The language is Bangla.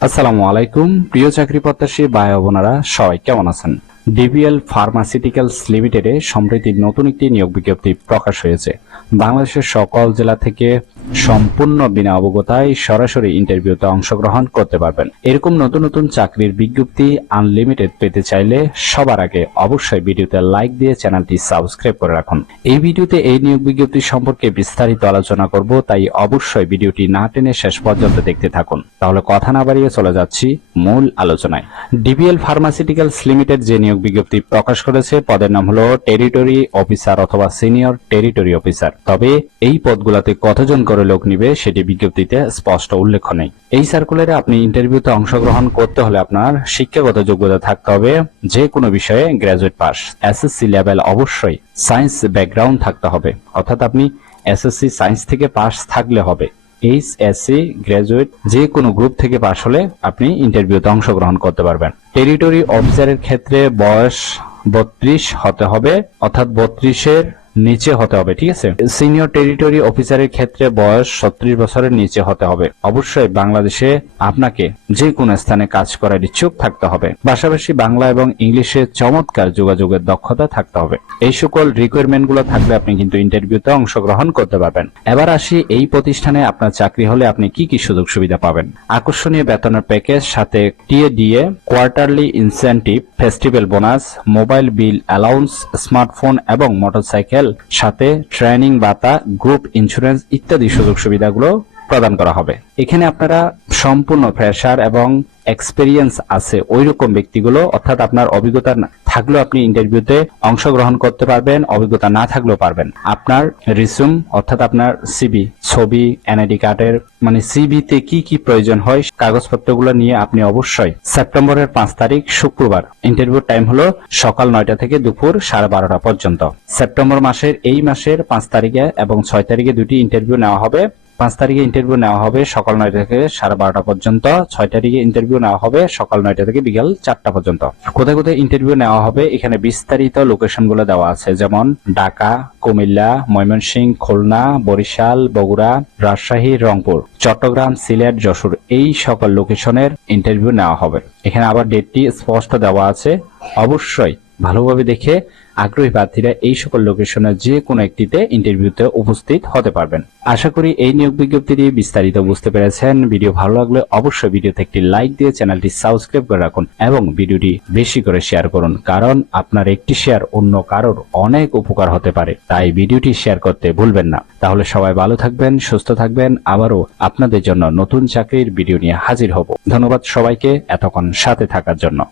আসসালামু আলাইকুম প্রিয় চাকরি প্রত্যাশী ভাই বোনারা সবাই কেমন আছেন? ডিবিএল ফার্মাসিউটিক্যালস লিমিটেডে সম্প্রতি নতুন একটি নিয়োগ বিজ্ঞপ্তি প্রকাশ হয়েছে। বাংলাদেশের সকল জেলা থেকে সম্পূর্ণ বিনা অবগতায় সরাসরি ইন্টারভিউতে অংশগ্রহণ করতে পারবেন। এরকম নতুন নতুন চাকরির বিজ্ঞপ্তি আনলিমিটেড পেতে চাইলে সবার আগে অবশ্যই ভিডিওতে লাইক দিয়ে চ্যানেলটি সাবস্ক্রাইব করে রাখুন। এই ভিডিওতে এই নিয়োগ বিজ্ঞপ্তি সম্পর্কে বিস্তারিত আলোচনা করব, তাই অবশ্যই ভিডিওটি না টেনে শেষ পর্যন্ত দেখতে থাকুন। তাহলে কথা না বাড়িয়ে চলে যাচ্ছি মূল আলোচনায়। ডিবিএল ফার্মাসিউটিক্যালস লিমিটেড যে নিয়োগ বিজ্ঞপ্তি প্রকাশ করেছে। পদের নাম হলো টেরিটরি অফিসার অথবা সিনিয়র টেরিটরি অফিসার। তবে এই পদগুলোতে কতজন করে লোক নিবে সেটি বিজ্ঞপ্তিতে স্পষ্ট উল্লেখ নেই। এই সার্কুলারে আপনি ইন্টারভিউতে অংশগ্রহণ করতে হলে আপনার শিক্ষাগত যোগ্যতা থাকতে হবে। যে কোনো বিষয়ে গ্র্যাজুয়েট পাস। এসএসসি লেভেল অবশ্যই সায়েন্স ব্যাকগ্রাউন্ড থাকতে হবে। অর্থাৎ আপনি এসএসসি সায়েন্স থেকে পাস থাকলে হবে। এইচ এসসি গ্র্যাজুয়েট যে কোনো গ্রুপ থেকে পাশ হলে আপনি ইন্টারভিউতে অংশগ্রহণ করতে পারবেন। টেরিটরি অফিসারের ক্ষেত্রে বয়স বত্রিশ হতে হবে, অর্থাৎ বত্রিশের নিচে হতে হবে, ঠিক আছে? সিনিয়র টেরিটরি অফিসারের ক্ষেত্রে বয়স ছত্রিশ বছরের নিচে হতে হবে। অবশ্যই বাংলাদেশে আপনাকে যে কোনো স্থানে কাজ করার ইচ্ছুক থাকতে হবে। পাশাপাশি বাংলা এবং ইংলিশে চমৎকার যোগাযোগের দক্ষতা থাকতে হবে। এই সকল রিকোয়ারমেন্টগুলো থাকলে আপনি কিন্তু ইন্টারভিউতে অংশগ্রহণ করতে পারবেন। এবার আসি এই প্রতিষ্ঠানে আপনার চাকরি হলে আপনি কি কি সুযোগ সুবিধা পাবেন? আকর্ষণীয় বেতনের প্যাকেজ সাথে TADA quarterly incentive festival bonus mobile bill allowance smartphone এবং মোটরসাইকেল সাথে ট্রেনিং ভাতা গ্রুপ ইন্স্যুরেন্স ইত্যাদি সুযোগ সুবিধাগুলো প্রদান করা হবে। এখানে আপনারা সম্পূর্ণ ফ্রেশার এবং এক্সপেরিয়েন্স আছে। ওই রকম ব্যক্তিগুলো, অর্থাৎ আপনার অভিজ্ঞতা থাকলেও আপনি ইন্টারভিউতে অংশগ্রহণ করতে পারবেন, অভিজ্ঞতা না থাকলেও পারবেন। আপনার রিসুম অর্থাৎ আপনার সিবি ছবি এনআইডি কার্ডের মানে সিবিতে কি কি প্রয়োজন হয়, কাগজপত্রগুলো নিয়ে আপনি অবশ্যই সেপ্টেম্বরের পাঁচ তারিখ, শুক্রবার ইন্টারভিউ টাইম হলো সকাল নয়টা থেকে দুপুর সাড়ে বারোটা পর্যন্ত। সেপ্টেম্বর মাসের এই মাসের পাঁচ তারিখে এবং ছয় তারিখে দুটি ইন্টারভিউ নেওয়া হবে। পাঁচ তারিখে ইন্টারভিউ নেওয়া হবে সকাল নয়টা থেকে সাড়ে বারোটা পর্যন্ত, ছয় তারিখে ইন্টারভিউ নেওয়া হবে সকাল নয়টা থেকে বিকাল চারটা পর্যন্ত। কোথায় কোথায় ইন্টারভিউ নেওয়া হবে এখানে বিস্তারিত লোকেশনগুলো দেওয়া আছে, যেমন ঢাকা, কুমিল্লা ময়মনসিংহ খুলনা, বরিশাল, বগুড়া, রাজশাহী, রংপুর, চট্টগ্রাম, সিলেট, যশোর, এই সকল লোকেশনের ইন্টারভিউ নেওয়া হবে। এখানে আবার ডেটটি স্পষ্ট দেওয়া আছে। অবশ্যই ভালোভাবে দেখে আগ্রহী প্রার্থীরা এই সকল লোকেশনের যে কোনো একটিতে ইন্টারভিউতে উপস্থিত হতে পারবেন। আশা করি এই নিয়োগ বিজ্ঞপ্তিটি বিস্তারিত বুঝতে পেরেছেন। ভিডিও ভালো লাগলে অবশ্যই ভিডিওতে একটি লাইক দিয়ে চ্যানেলটি সাবস্ক্রাইব করে রাখুন এবং ভিডিওটি বেশি করে শেয়ার করুন, কারণ আপনার একটি শেয়ার অন্য কারোর অনেক উপকার হতে পারে, তাই ভিডিওটি শেয়ার করতে ভুলবেন না। তাহলে সবাই ভালো থাকবেন, সুস্থ থাকবেন, আবারও আপনাদের জন্য নতুন চাকরির ভিডিও নিয়ে হাজির হব। ধন্যবাদ সবাইকে, এতক্ষণ সাথে থাকার জন্য।